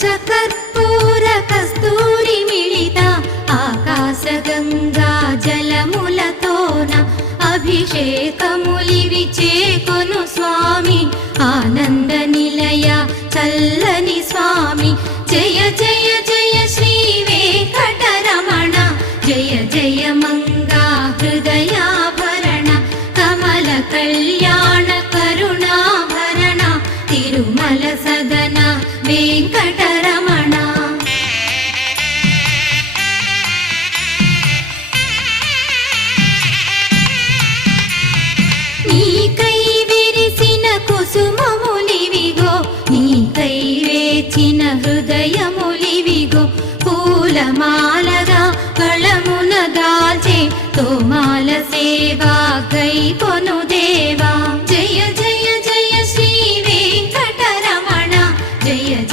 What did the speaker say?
పచ్చకర్పూర కస్తూరి మిళిత ఆకాశ గంగా జలములతోన అభిషేకములివి చేకొను స్వామి ఆనంద నిలయ చల్లని స్వామి జయ జయ జయ శ్రీ వెంకటరమణ జయ జయ మంగా హృదయాభరణ కమల కళ్యాణ కరుణాభరణ తిరుమల సదన వెంకటరమణ. నీకై విరిసిన కుసుమములివిగో నీకై వేచిన హృదయములివిగో పూలమాలగా కళమున దాల్చే తోమాల సేవా గై కొను దేవా